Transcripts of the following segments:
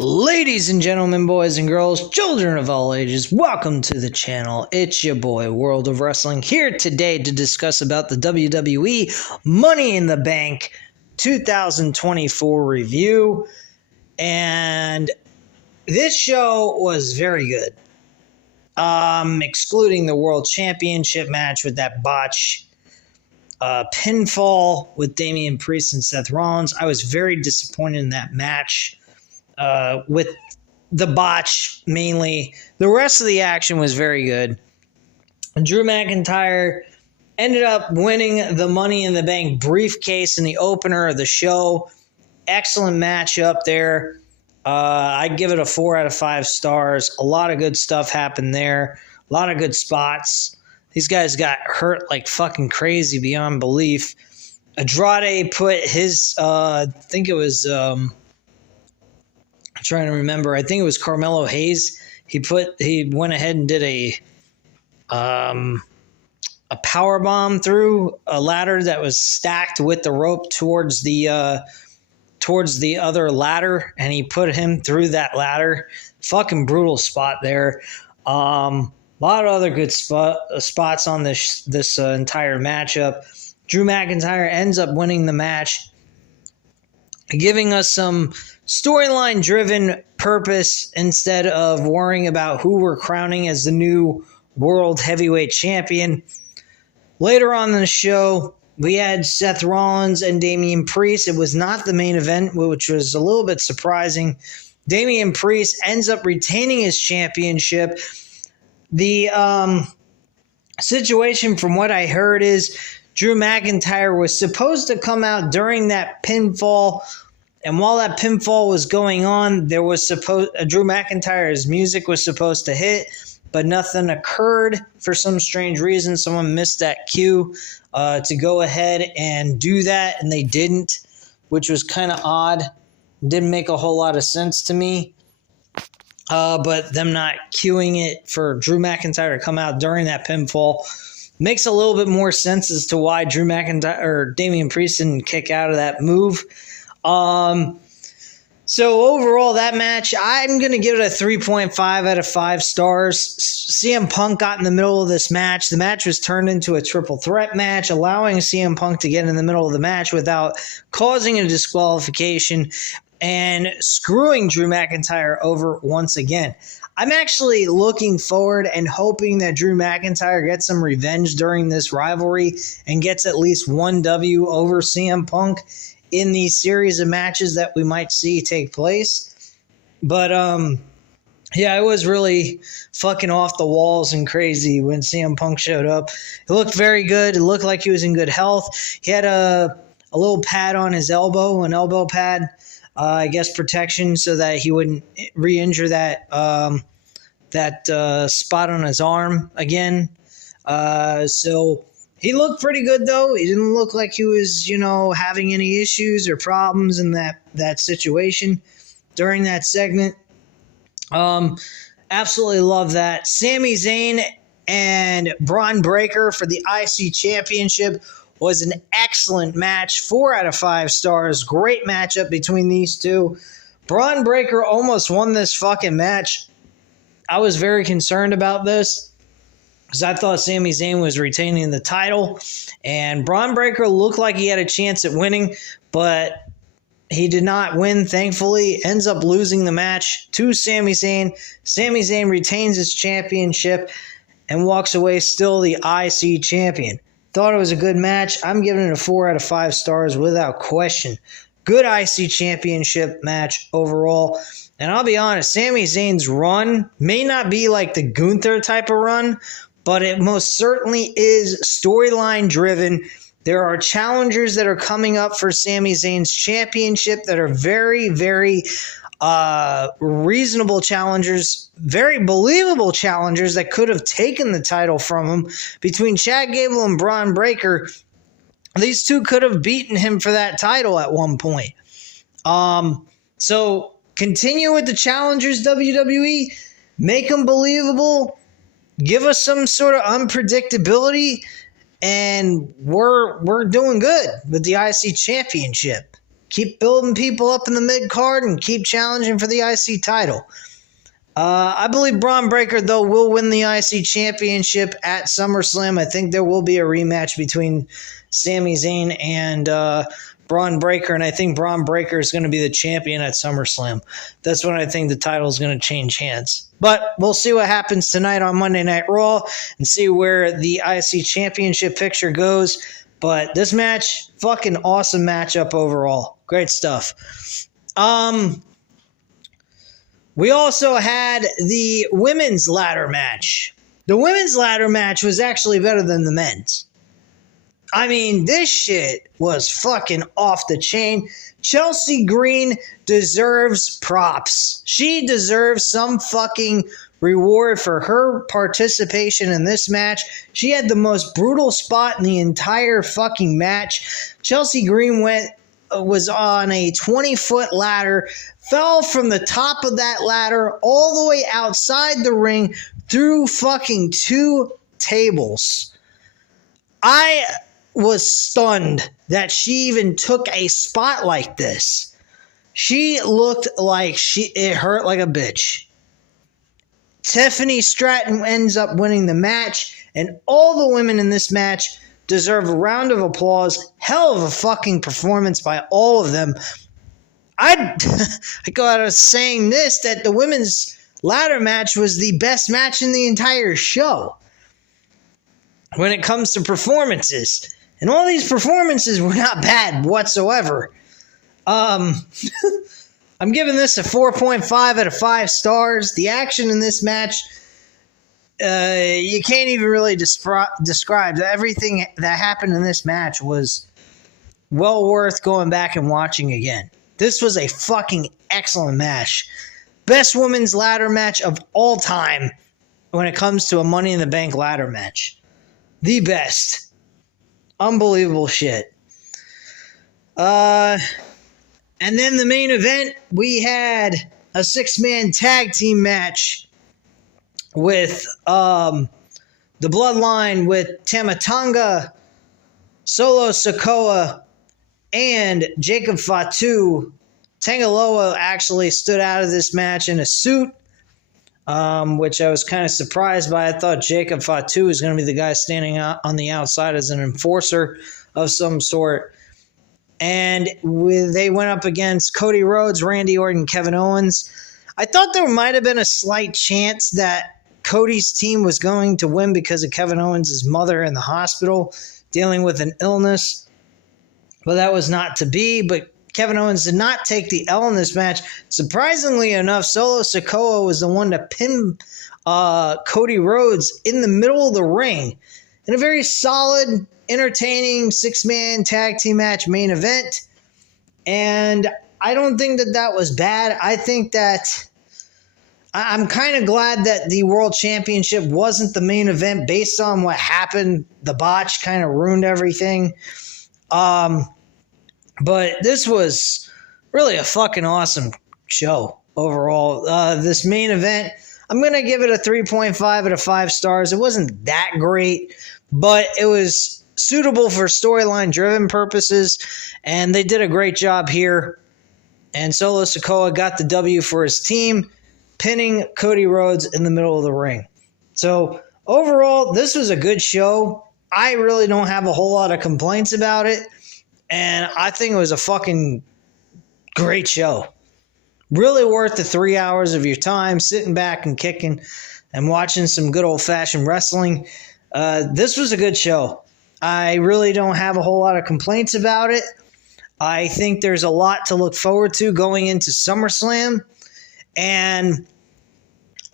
Ladies and gentlemen, boys and girls, children of all ages, welcome to the channel. It's your boy, World of Wrestling, here today to discuss about the WWE Money in the Bank 2024 review. And this show was very good. Excluding the World Championship match with that botch pinfall with Damian Priest and Seth Rollins. I was very disappointed in that match. With the botch mainly. The rest of the action was very good. Drew McIntyre ended up winning the Money in the Bank briefcase in the opener of the show. Excellent matchup there. I'd give it a 4 out of 5 stars. A lot of good stuff happened there. A lot of good spots. These guys got hurt like fucking crazy beyond belief. Andrade put his, I think it was... I'm trying to remember. I think it was Carmelo Hayes. He went ahead and did a power bomb through a ladder that was stacked with the rope towards the other ladder, and he put him through that ladder. Fucking brutal spot there. A lot of other good spots on this entire matchup. Drew McIntyre ends up winning the match, giving us some storyline driven purpose instead of worrying about who we're crowning as the new world heavyweight champion. Later on in the show, we had Seth Rollins and Damian Priest. It was not the main event, which was a little bit surprising. Damian Priest ends up retaining his championship. The situation, from what I heard, is Drew McIntyre was supposed to come out during that pinfall. And while that pinfall was going on, there was Drew McIntyre's music was supposed to hit, but nothing occurred for some strange reason. Someone missed that cue to go ahead and do that, and they didn't, which was kind of odd. Didn't make a whole lot of sense to me. But them not cueing it for Drew McIntyre to come out during that pinfall makes a little bit more sense as to why Drew McIntyre or Damian Priest didn't kick out of that move. So overall, that match, I'm going to give it a 3.5 out of 5 stars. CM Punk got in the middle of this match. The match was turned into a triple threat match, allowing CM Punk to get in the middle of the match without causing a disqualification and screwing Drew McIntyre over once again. I'm actually looking forward and hoping that Drew McIntyre gets some revenge during this rivalry and gets at least one W over CM Punk in the series of matches that we might see take place. But, yeah, it was really fucking off the walls and crazy when CM Punk showed up. It looked very good. It looked like he was in good health. He had a little pad on his elbow, an elbow pad, I guess protection so that he wouldn't re-injure that spot on his arm again. So he looked pretty good, though. He didn't look like he was, having any issues or problems in that situation during that segment. Absolutely love that. Sami Zayn and Bron Breakker for the IC Championship was an excellent match. 4 out of 5 stars. Great matchup between these two. Bron Breakker almost won this fucking match. I was very concerned about this, because I thought Sami Zayn was retaining the title, and Bron Breakker looked like he had a chance at winning, but he did not win, thankfully. Ends up losing the match to Sami Zayn. Sami Zayn retains his championship and walks away still the IC champion. Thought it was a good match. I'm giving it a 4 out of 5 stars without question. Good IC championship match overall. And I'll be honest, Sami Zayn's run may not be like the Gunther type of run, but it most certainly is storyline driven. There are challengers that are coming up for Sami Zayn's championship that are very, very reasonable challengers, very believable challengers that could have taken the title from him. Between Chad Gable and Bron Breakker, these two could have beaten him for that title at one point. So continue with the challengers, WWE. Make them believable. Give us some sort of unpredictability, and we're doing good with the IC Championship. keep building people up in the mid-card and keep challenging for the IC title. I believe Bron Breakker, though, will win the IC championship at SummerSlam. I think there will be a rematch between Sami Zayn and Bron Breakker, and I think Bron Breakker is going to be the champion at SummerSlam. That's when I think the title is going to change hands. But we'll see what happens tonight on Monday Night Raw and see where the IC championship picture goes. But this match, fucking awesome matchup overall. Great stuff. We also had the women's ladder match. The women's ladder match was actually better than the men's. I mean, this shit was fucking off the chain. Chelsea Green deserves props. She deserves some fucking reward for her participation in this match. She had the most brutal spot in the entire fucking match. Chelsea Green was on a 20-foot ladder, fell from the top of that ladder all the way outside the ring through fucking 2 tables. I was stunned that she even took a spot like this. She looked like it hurt like a bitch. Tiffany Stratton ends up winning the match, and all the women in this match deserve a round of applause. Hell of a fucking performance by all of them. I go out of saying this, that the women's ladder match was the best match in the entire show when it comes to performances. And all these performances were not bad whatsoever. I'm giving this a 4.5 out of 5 stars. The action in this match, you can't even really describe. Everything that happened in this match was well worth going back and watching again. This was a fucking excellent match. Best women's ladder match of all time when it comes to a Money in the Bank ladder match. The best. Unbelievable shit. And then the main event, we had a 6-man tag team match with the Bloodline with Tama Tonga, Solo Sikoa, and Jacob Fatu. Tangaloa actually stood out of this match in a suit, which I was kind of surprised by. I thought Jacob Fatu was going to be the guy standing out on the outside as an enforcer of some sort. And they went up against Cody Rhodes, Randy Orton, Kevin Owens. I thought there might have been a slight chance that Cody's team was going to win because of Kevin Owens' mother in the hospital dealing with an illness. But that was not to be. But Kevin Owens did not take the L in this match. Surprisingly enough, Solo Sikoa was the one to pin Cody Rhodes in the middle of the ring in a very solid, entertaining 6-man tag team match main event. And I don't think that was bad. I think that I'm kind of glad that the World Championship wasn't the main event based on what happened. The botch kind of ruined everything. But this was really a fucking awesome show overall. This main event, I'm going to give it a 3.5 out of 5 stars. It wasn't that great, but it was suitable for storyline-driven purposes, and they did a great job here. And Solo Sikoa got the W for his team, pinning Cody Rhodes in the middle of the ring. So overall, this was a good show. I really don't have a whole lot of complaints about it. And I think it was a fucking great show. Really worth the 3 hours of your time sitting back and kicking and watching some good old-fashioned wrestling. This was a good show. I really don't have a whole lot of complaints about it. I think there's a lot to look forward to going into SummerSlam. And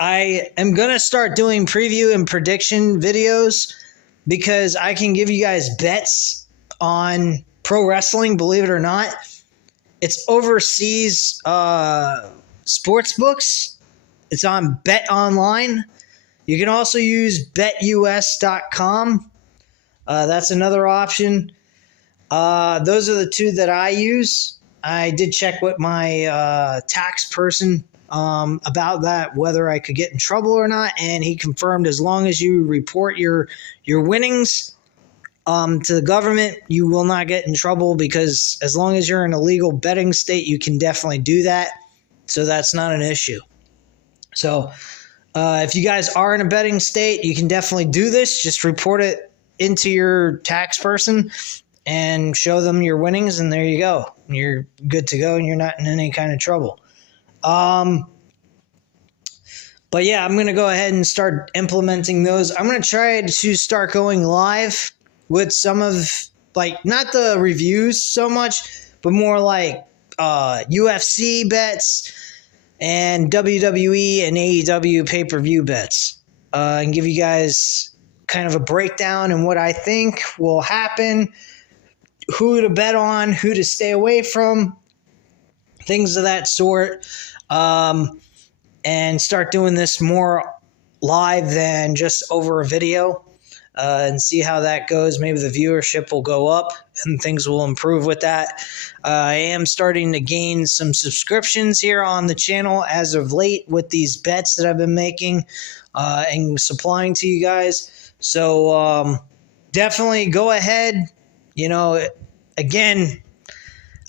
I am going to start doing preview and prediction videos because I can give you guys bets on pro wrestling, believe it or not. It's overseas sports books. It's on Bet Online. You can also use betus.com. That's another option. Those are the two that I use. I did check with my tax person about that, whether I could get in trouble or not, and he confirmed as long as you report your winnings to the government, you will not get in trouble because as long as you're in a legal betting state, you can definitely do that. So that's not an issue. So if you guys are in a betting state, you can definitely do this. Just report it into your tax person and show them your winnings, and there you go. You're good to go, and you're not in any kind of trouble. But yeah, I'm going to go ahead and start implementing those. I'm going to try to start going live with some of, like, not the reviews so much, but more like UFC bets and WWE and AEW pay-per-view bets, and give you guys kind of a breakdown and what I think will happen, who to bet on, who to stay away from, things of that sort. And start doing this more live than just over a video, and see how that goes. Maybe the viewership will go up and things will improve with that. I am starting to gain some subscriptions here on the channel as of late with these bets that I've been making and supplying to you guys. So definitely go ahead. Again,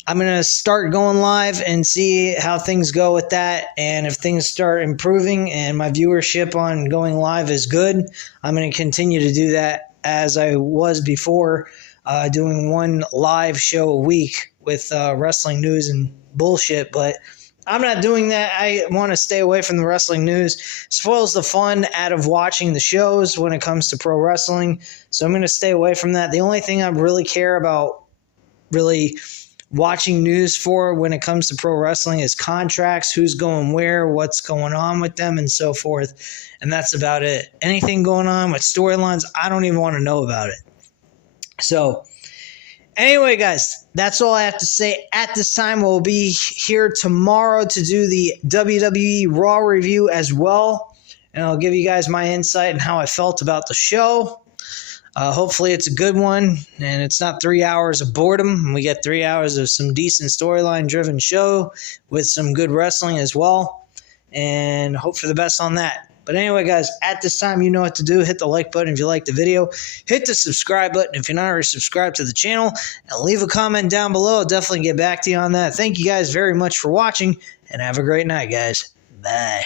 I'm going to start going live and see how things go with that. And if things start improving and my viewership on going live is good, I'm going to continue to do that as I was before, doing one live show a week with wrestling news and bullshit. But I'm not doing that. I want to stay away from the wrestling news. It spoils the fun out of watching the shows when it comes to pro wrestling. So I'm going to stay away from that. The only thing I really care about really watching news for when it comes to pro wrestling is contracts, who's going where, what's going on with them, and so forth. And that's about it. Anything going on with storylines, I don't even want to know about it. So anyway, guys, that's all I have to say at this time. We'll be here tomorrow to do the WWE Raw review as well. And I'll give you guys my insight and how I felt about the show. Hopefully it's a good one, and it's not 3 hours of boredom. We get 3 hours of some decent storyline-driven show with some good wrestling as well, and hope for the best on that. But anyway, guys, at this time, you know what to do. Hit the like button if you like the video. Hit the subscribe button if you're not already subscribed to the channel, and leave a comment down below. I'll definitely get back to you on that. Thank you guys very much for watching, and have a great night, guys. Bye.